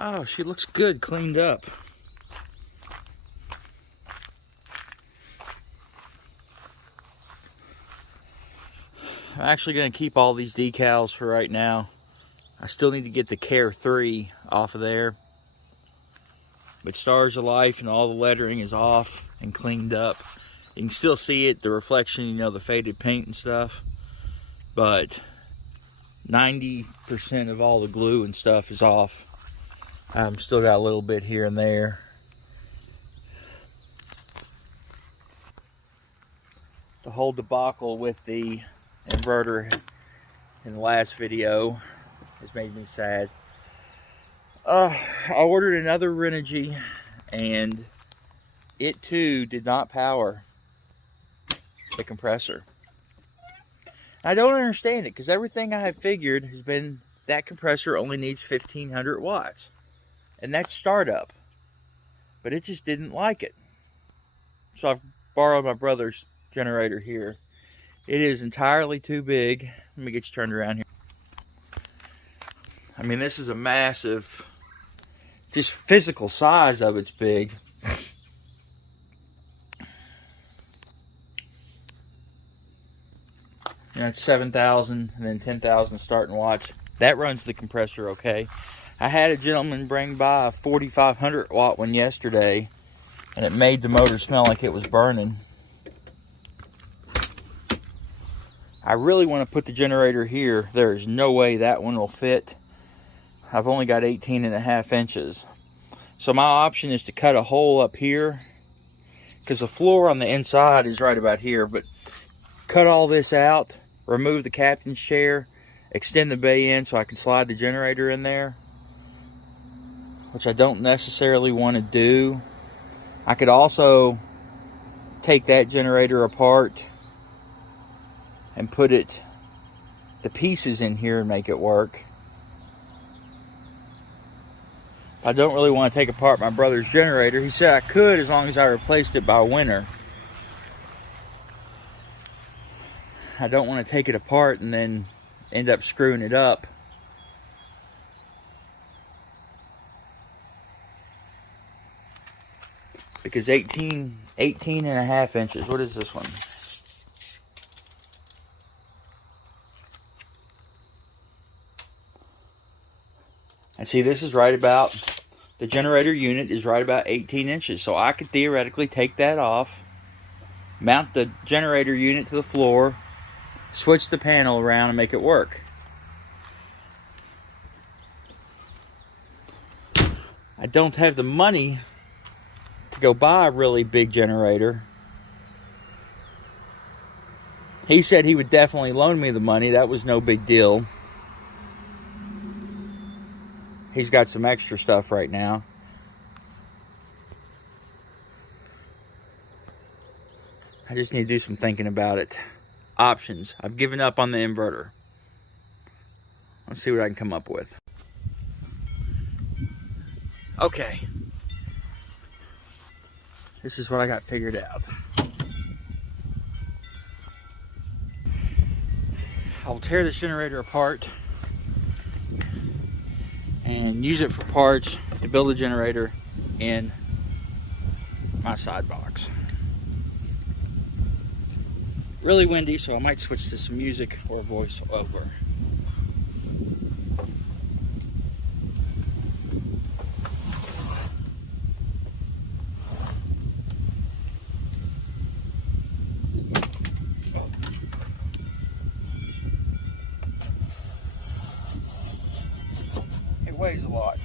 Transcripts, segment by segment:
Oh, she looks good, cleaned up. I'm actually going to keep all these decals for right now. I still need to get the Care 3 off of there. But Stars of Life and all the lettering is off and cleaned up. You can still see it, the reflection, you know, the faded paint and stuff. But 90% of all the glue and stuff is off. Still got a little bit here and there. The whole debacle with the inverter in the last video has made me sad. I ordered another Renogy and it too did not power the compressor. I don't understand it because everything I have figured has been that compressor only needs 1500 watts and that's startup, but it just didn't like it. So I've borrowed my brother's generator here. It is entirely too big. Let me get you turned around here. I mean, this is a massive, just physical size of it's big. And that's 7,000 and then 10,000 start and watch. That runs the compressor okay. I had a gentleman bring by a 4,500 watt one yesterday and it made the motor smell like it was burning. I really want to put the generator here. There is no way that one will fit. I've only got 18.5 inches. So my option is to cut a hole up here because the floor on the inside is right about here, but cut all this out, remove the captain's chair, extend the bay in so I can slide the generator in there, which I don't necessarily want to do. I could also take that generator apart and put the pieces in here and make it work. I don't really want to take apart my brother's generator. He said I could as long as I replaced it by winter. I don't want to take it apart and then end up screwing it up. Because 18.5 inches. What is this one? And see, this is right about, the generator unit is right about 18 inches. So I could theoretically take that off, mount the generator unit to the floor, switch the panel around and make it work. I don't have the money to go buy a really big generator. He said he would definitely loan me the money. That was no big deal. He's got some extra stuff right now. I just need to do some thinking about it. Options. I've given up on the inverter. Let's see what I can come up with. Okay. This is what I got figured out. I'll tear this generator apart and use it for parts to build a generator in my side box. Really windy, so I might switch to some music or voiceover. It weighs a lot.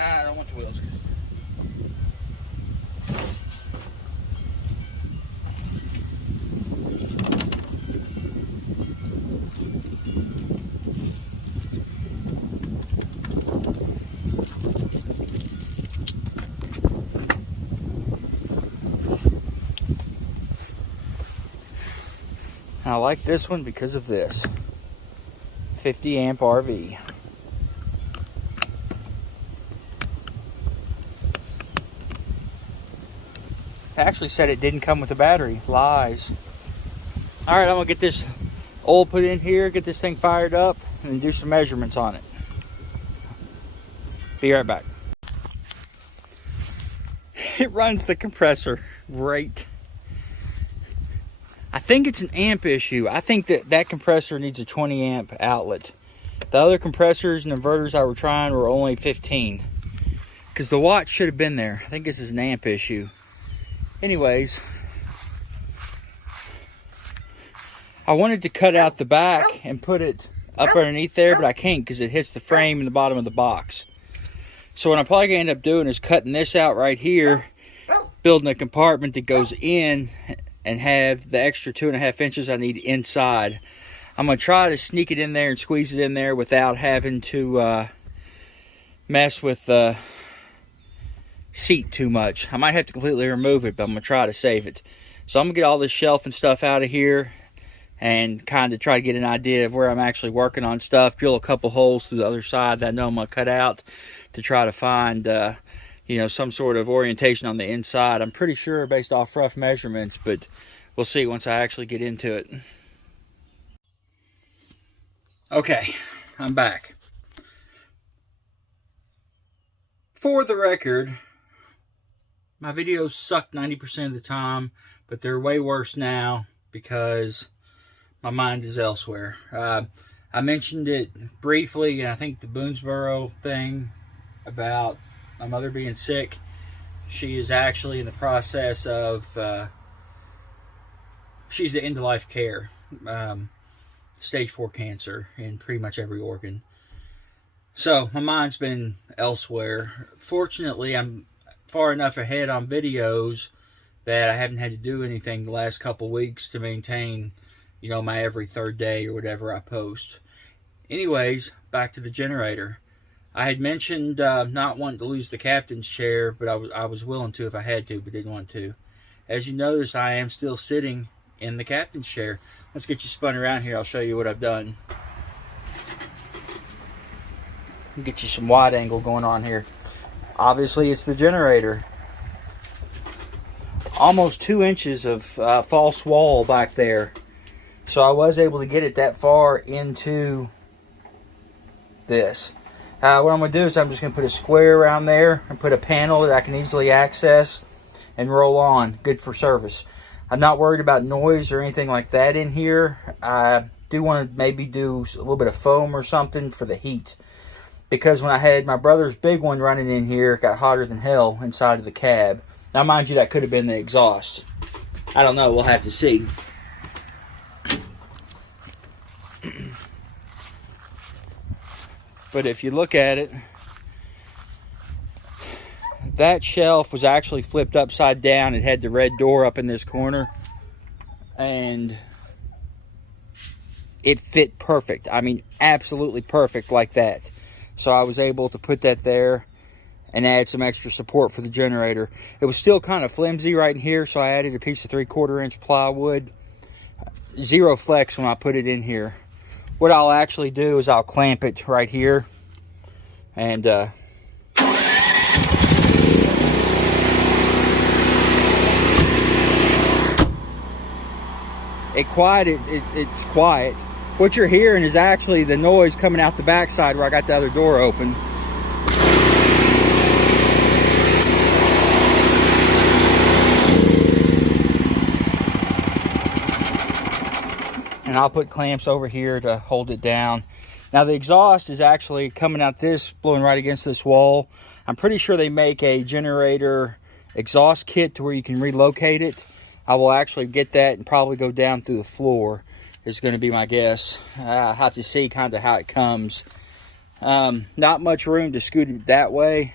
I don't want the wheels. I like this one because of this 50 amp RV. It actually said it didn't come with a battery. Lies. All right, I'm gonna get this oil put in here, get this thing fired up, and do some measurements on it. Be right back. It runs the compressor right. I think it's an amp issue. I think that compressor needs a 20 amp outlet. The other compressors and inverters I were trying were only 15. Because the watt should have been there. I think this is an amp issue. Anyways, I wanted to cut out the back and put it up underneath there, but I can't because it hits the frame in the bottom of the box. So what I'm probably going to end up doing is cutting this out right here, building a compartment that goes in, and have the extra 2.5 inches I need inside. I'm going to try to sneak it in there and squeeze it in there without having to mess with the seat too much. I might have to completely remove it, but I'm going to try to save it. So I'm going to get all this shelf and stuff out of here and kind of try to get an idea of where I'm actually working on stuff. Drill a couple holes through the other side that I know I'm going to cut out to try to find you know, some sort of orientation on the inside. I'm pretty sure based off rough measurements, but we'll see once I actually get into it. Okay, I'm back. For the record, my videos suck 90% of the time, but they're way worse now because my mind is elsewhere. I mentioned it briefly, and I think the Boonesboro thing about my mother being sick. She is actually in the process of, she's the end-of-life care, stage 4 cancer in pretty much every organ. So my mind's been elsewhere. Fortunately, I'm far enough ahead on videos that I haven't had to do anything the last couple weeks to maintain, you know, my every third day or whatever I post. Anyways, back to the generator. I had mentioned not wanting to lose the captain's chair, but I was willing to if I had to, but didn't want to. As you notice, I am still sitting in the captain's chair. Let's get you spun around here. I'll show you what I've done. Get you some wide angle going on here. Obviously, it's the generator. Almost 2 inches of false wall back there. So I was able to get it that far into this. What I'm going to do is I'm just going to put a square around there and put a panel that I can easily access and roll on. Good for service. I'm not worried about noise or anything like that in here. I do want to maybe do a little bit of foam or something for the heat. Because when I had my brother's big one running in here, it got hotter than hell inside of the cab. Now mind you, that could have been the exhaust. I don't know, we'll have to see. But if you look at it, that shelf was actually flipped upside down. It had the red door up in this corner. And it fit perfect. I mean, absolutely perfect like that. So I was able to put that there and add some extra support for the generator. It was still kind of flimsy right in here, so I added a piece of 3/4 inch plywood. Zero flex when I put it in here. What I'll actually do is I'll clamp it right here and it's quiet. What you're hearing is actually the noise coming out the backside where I got the other door open. And I'll put clamps over here to hold it down. Now the exhaust is actually coming out this, blowing right against this wall. I'm pretty sure they make a generator exhaust kit to where you can relocate it. I will actually get that and probably go down through the floor, is going to be my guess. I'll have to see kind of how it comes. Not much room to scoot it that way.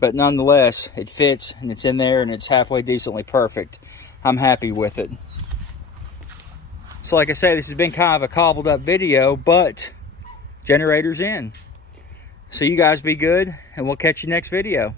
But nonetheless, it fits and it's in there and it's halfway decently perfect. I'm happy with it. So like I say, this has been kind of a cobbled up video, but generator's in. So you guys be good, and we'll catch you next video.